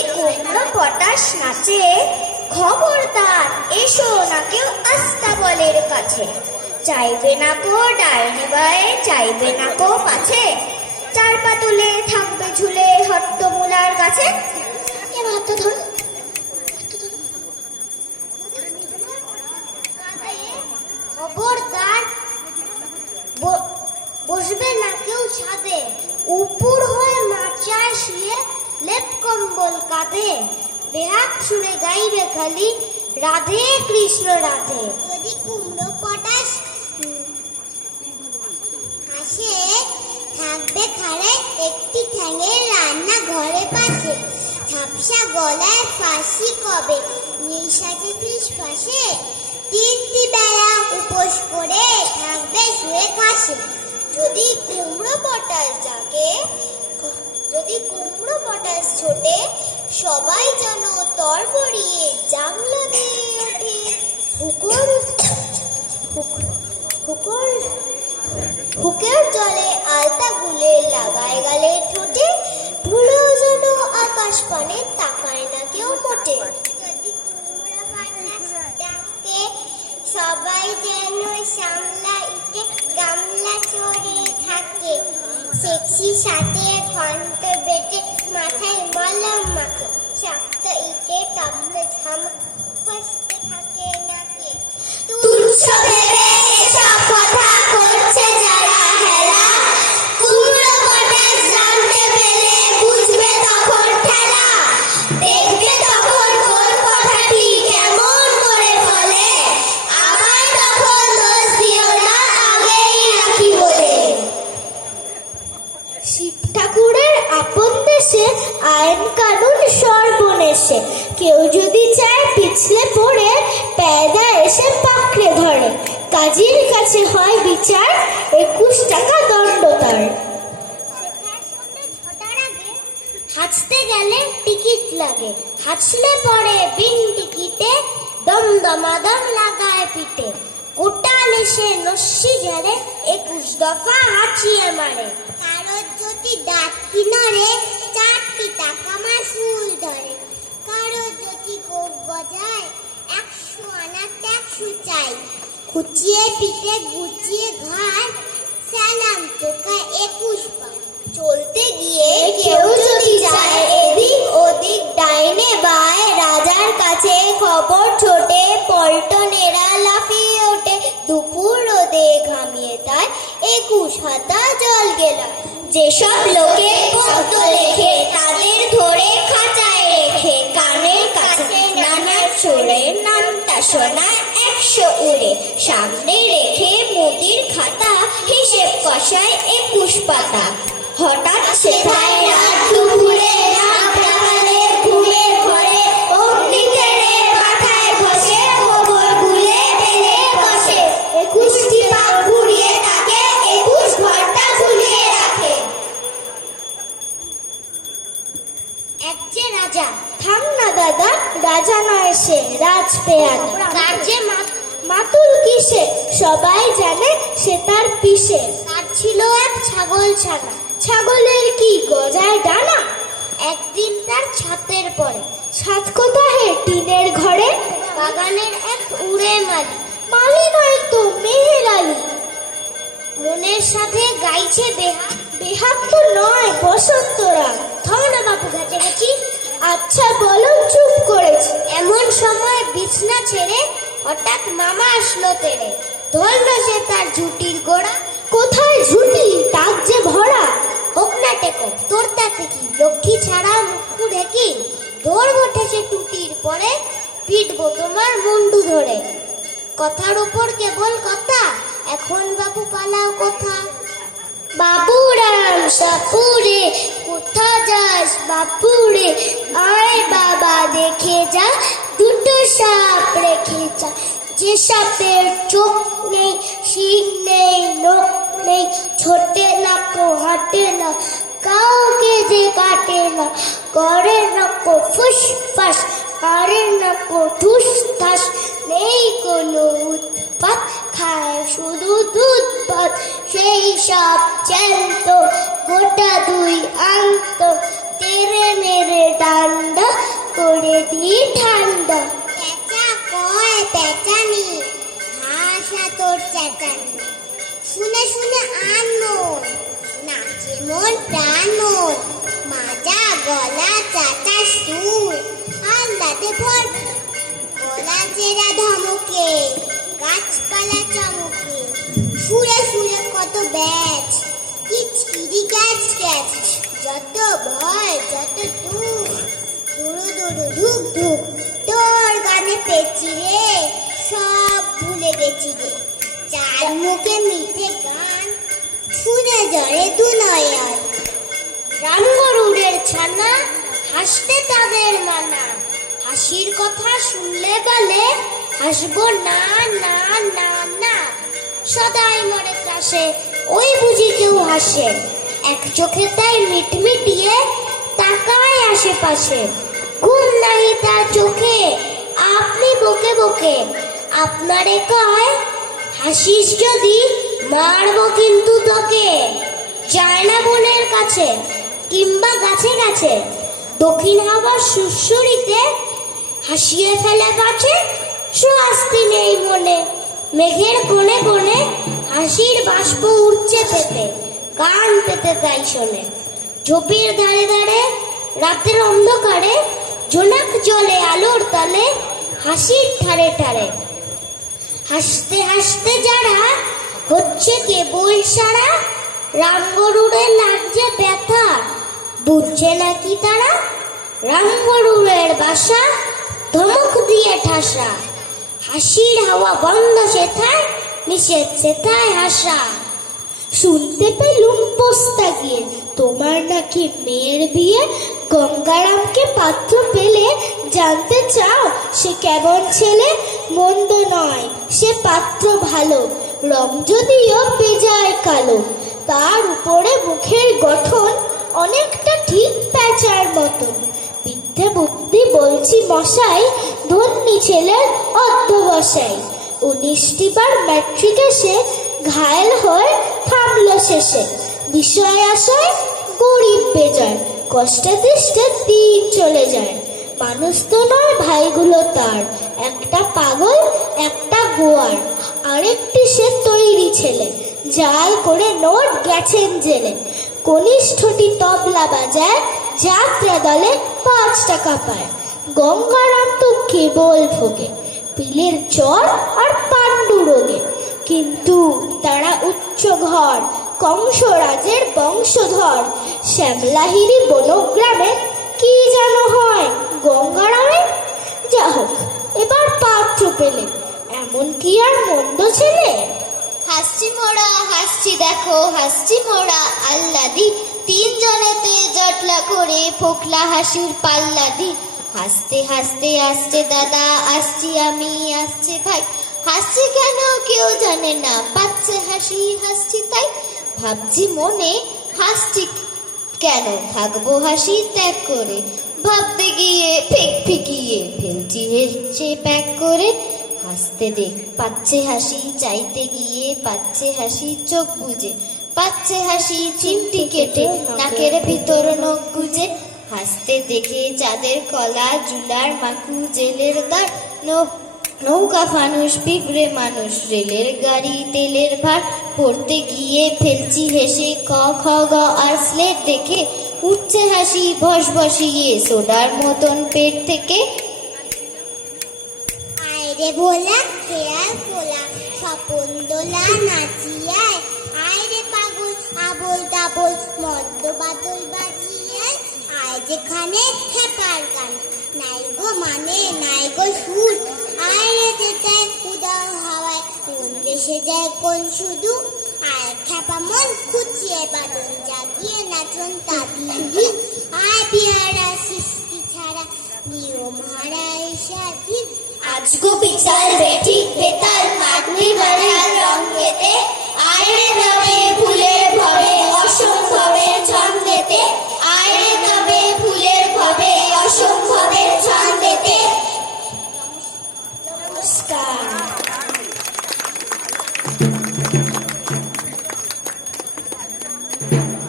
যদি কুমড়ো পটাশ নাচে, খবরদার এসো না কেউ আস্তাবলের কাছে। চাইবে না কো ডাইনি বায়ে, চাইবে না কো পাছে, চার পা তুলে থাকবে ঝুলে হট্টমূলার কাছে। এবার হাতটা ধরো। খবরদার বসবে না কেউ ছাদে, উপর হয়ে মাচায় শুয়ে লেপ কম্বল কাঁধে। বেহাগ সুরে গাইবে খালি রাধে কৃষ্ণ রাধে। যদি কুমড়ো পটাশ হাসে, থাকবে খাড়ে একটি ঠ্যাঙে রান্না ঘরে পাশে। ঝাপসা গলায় ফাঁসি কবে, নিঃশ্বাসে ফিস ফাঁসে। তিনটি বেলা উপোস করে থাকবে শুয়ে কাশে। যদি কুমড়ো পটাশ জাগে, যদি কুমড়ো পটাশ ছোটে, সবাই যেন তর পড়িয়ে জাংলা দিয়ে ওঠে। হুকের জলে আলতা গুলে লাগায় গালে ঠোঁটে। ভুলেও যেন আকাশ পানে তাকায় না কেউ মোটে। যদি কুমড়ো পটাশ ডাকে, সবাই যেন সামলা ইটে গামলা চড়ে থাকে। সেক্সি সাথে ঘন্ট বেটে মাথায় মলম মাখে। শক্ত ইটে কামড়ে ঝাম ফসতে থাকে নাকে। তুচ্ছ ভেবে এসব কথা করছে যারা হেলা, কুমড়ো পটাশ জানতে পেলে বুঝবে তখন ঠেলা। দেখবে তখন ওর কথাটি কেমন করে বলে, আবার তখন দোষ দিও না আগেই রাখি বলে। শিব ঠাকুরের আপন দেশে আইন কানুন সর্বনেশে। কেউ যদি চায় পিছলে পড়ে, পেয়দা এসে পাকড়ে ধরে। কাজীর কাছে হয় বিচার, 21 টাকা দণ্ড তার। হাঁচতে গেলে টিকিট লাগে, হাঁচলে পড়ে বিন টিকিটে। দমদমাদম লাগায় পিঠে, কোটাল এসে নস্যি ঝাড়ে। 21 দফা হাঁচিয়ে মারে। কারোর যদি দাঁত কিনরে, 4টি টাকা মাসুল ধরে। কারোর যদি গোপ গজায়, 100 আনা ট্যাক্স চাই। খুচিয়ে পিঠে গুছিয়ে ঘাট, সালাম তোকা 21 পা। চলতে গিয়ে কেউ যদি যায় এদিক ওদিক ডাইনে বায়, রাজার কাছে খবর ছোটে। পল্টনেরা লাফিয়ে ওঠে, দুপুর রোদে ঘামিয়ে তাই 21 হাতা জল গেলা। যেসব লোকে পদ্য লেখে, তাদের ধরে খাঁচায় রেখে। কানের কাছে নানা চোরে নামটা শোনায় 100 উড়ে। সামনে রেখে মুদির খাতা, হিসেব কষায় 21 পাতা। হঠাৎ সেথায় রাত দুপুরে ঘুমের ঘরে অগ্নি তেড়ে মাথায় ঘষে। খবর গুলে বেলে বসে, 21টি পাক ঘুরিয়ে তাকে 21 ঘন্টা ঝুলিয়ে রাখে। এক যে রাজা, থাম না দাদা, রাজা নয় সে রাজ পেয়াদা। তার যে মাতুল কিসে, সবাই জানে সে তার পিসে। তার ছিল এক ছাগল ছানা, ছাগলের কি গজায় ডানা। একদিন তার ছাতের পরে, ছাদ কোথায় টিনের ঘরে। বাগানের এক উড়ে মালি, মালি নয় তো মেহের আলী। মনের সাথে গাইছে বেহাগ, বেহাগ তো নয় বসন্ত রাগ। থামো না বাপু, ঘাটে গেছি। আচ্ছা বলো, চুপ করেছি। এমন সময় বিছনা ছেড়ে হঠাৎ মামা আসলো তেড়ে। ধরলো সে তার ঝুটির গোড়া। কোথায় ঝুটি, টাক যে ভরা। হোক না টেকো, তোর তাতে কি, লক্ষ্মী ছাড়া মুখু ঢেকি। ধরবো ঠেসে টুটির পরে, পিটবো তোমার মুন্ডু ধরে। কথার উপর কেবল কথা, এখন বাবু পালাও কথা। বাবুরাম সাপুরে, কোথা যাস বাপুরে। আয় বাবা দেখে যা, দুটো সাপ রেখে যা। যে সাপের চোখ নেই, শিং নেই, নখ নেই, ছোটে না কো হাঁটে না, কাউকে যে কাটে না, করে না কো ফুসফাস, আরে না কো ঠুস ঠাস। নেই কোনো উৎপাত, খায় শুধু দুধ ভাত। সেই সাপ জ্যান্ত, গোটা 2 আন্ত, তেরে মেরে ডান্ডা তোর চেঁচানি, শুনে শুনে আন মন, নাচে মন প্রাণ মন, মাজা গলা চাটা সুর, আহ্লাদে ভর্তি, গলা চেরা ধমকে, গাছপালা চমকে, সুরে সুরে কত ব্যাচ, কিচকিরি গ্যাচ গ্যাচ, যত ভয় যত দুঃখ, দুরু দুরু ধুক ধুক, তোর গানে পেয়েছি রে, সব ভুলে গেছি রে, চার মুখে মিঠে গান, শুনে জরে দু নয়ন। রামগরুড়ের ছানা, হাসতে তাদের মানা, হাসির কথা শুনলে বলে হাসবো না না না না, সদাই মরে ত্রাসে ওই বুঝি কেউ হাসে, এক চোখে তাই মিটমিটিয়ে তাকায় আশেপাশে, ঘুম নাহি তার চোখে, আপনি বকে বকে আপনারে কয়, হাসিস যদি মারবো কিন্তু তোকে, যায় না বনের কাছে কিংবা গাছে গাছে, দক্ষিণ হাওয়ার সুরসুরিতে হাসিয়ে ফেলে গাছে, স্বস্তি নেই মনে, মেঘের কোণে কোণে হাসির বাষ্প উঠছে পেতে, কান পেতে তাই শোনে, ঝোপের ধারে ধারে রাতের অন্ধকারে, জোনাক জলে আলোর তালে, হাসির ঠারে ঠারে, হাসতে হাসতে যারা হচ্ছে কেবল সারা, রামগরুড়ে লাগছে ব্যথা, বুঝছে নাকি তারা, রামগরুড়ের বাসা ধমক দিয়ে ঠাসা, হাসির হাওয়া বন্ধ সেথায়, নিষেধ সেথায় হাসা। শুনতে পেলুম পোস্তা গিয়ে তোমার নাকি মেয়ের বিয়ে, গঙ্গারামকে পাত্র পেলে জানতে চাও সে কেমন ছেলে, মন্দ নয় সে পাত্র ভালো, রং যদিও বেজায় কালো, তার উপরে মুখের গঠন অনেকটা ঠিক প্যাঁচার মতন, বিদ্যে বুদ্ধি বলছি মশাই, ধন্যী ছেলের অধ্যবসাই, 19টি বার ম্যাট্রিকে সে ঘায়েল হয়ে থামলো শেষে, বিষয় আশায় গরিব বেজায়, কষ্টে দৃষ্টে দিন চলে যায়, মানুষ তো নয় ভাইগুলো তার, একটা পাগল একটা গোয়ার, আরেকটি সে তৈরি ছেলে, জাল করে নোট গেছেন জেলে, কনিষ্ঠটি তবলা বাজায়, যাত্রা দলে 5 টাকা পায়, গঙ্গারাম তো কেবল ভোগে পিলের জ্বর আর পাণ্ডু রোগে, কিন্তু তারা উচ্চ ঘর, কংসরাজের বংশধর, শ্যামলাহিরি বনগ্রামে কি যেন হয় গঙ্গারামে, যা হোক এবার পাত্র পেলে, এমন কি আর মন্দ ছেলে, হাসছি মোরা হাসছি দেখো হাসছি মোরা আল্লাদি, 3 জনেতে জটলা করে ফোকলা হাসির পাল্লা দি, হাসতে হাসতে আসছে দাদা আসছি আমি আসছে ভাই, হাসছি কেন কেউ জানে না, পাচ্ছে হাসি হাসছি তাই, ভাবছি মনে হাসছি কেন থাকবো হাসি ত্যাগ করে, ভাবতে গিয়ে ফিকিয়ে ফেলছি হেসে প্যাক করে, হাসতে দেখ পাচ্ছে হাসি, চাইতে গিয়ে পাচ্ছে হাসি চোখ বুজে, পাচ্ছে হাসি চিমটি কেটে নাকের ভিতর নখ গুজে, হাসতে দেখে চাঁদের কলা জুলার মাকু জেলের দ্বার, নৌকা ফানুস পিঁপড়ে মানুষ, রেলের গাড়ি তেলের ভার, পড়তে গিয়ে ফেলছি হেসে ক খ গ আর স্লেট দেখে, উঠছে হাসি ভস বসিয়ে সোডার মতন পেট থেকে, আয়রে ভোলা খেয়াল খোলা স্বপন দোলা নাচিয়ায়, আয়রে পাগল আবল তাবল মদ্য বাদল বাজিয়ায়, আয় যেখানে খেপার গান, নাই গো মানে নাই গো সুর, আয়রে যেতায় উদার হাওয়ায়, কোন দেশে যায় কোন শুধু, আয় খেপা মন খুঁচিয়ে বাদন জাগিয়ে নাচন তাবিহি, আয় বিহারা সৃষ্টি ছাড়া নিয়ম হারায় স্বাধীন, আজ গো বিচার বেঠিক বেতাল মাটি বাড়ার রং পেতে, আয়রে তবে ফুলের ভবে অসম্ভবের ছন্দেতে, আয়রে তবে ফুলের ভবে অসম্ভবের ছন্দেতে। নমস্কার।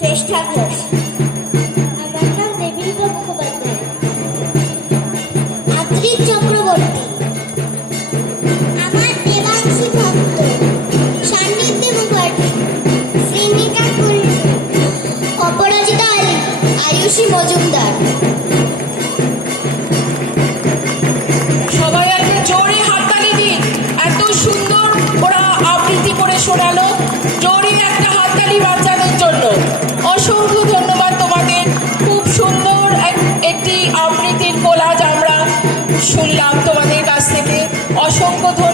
চেষ্টা ঘোষ, আমার নাম দেবীবা মুখোপাধ্যায়, আদ্রিক চক্রবর্তী, আমার দেবাংশী ভক্ত। শুনলাম তোমাদের কাছ থেকে, অসংখ্য ধন্যবাদ।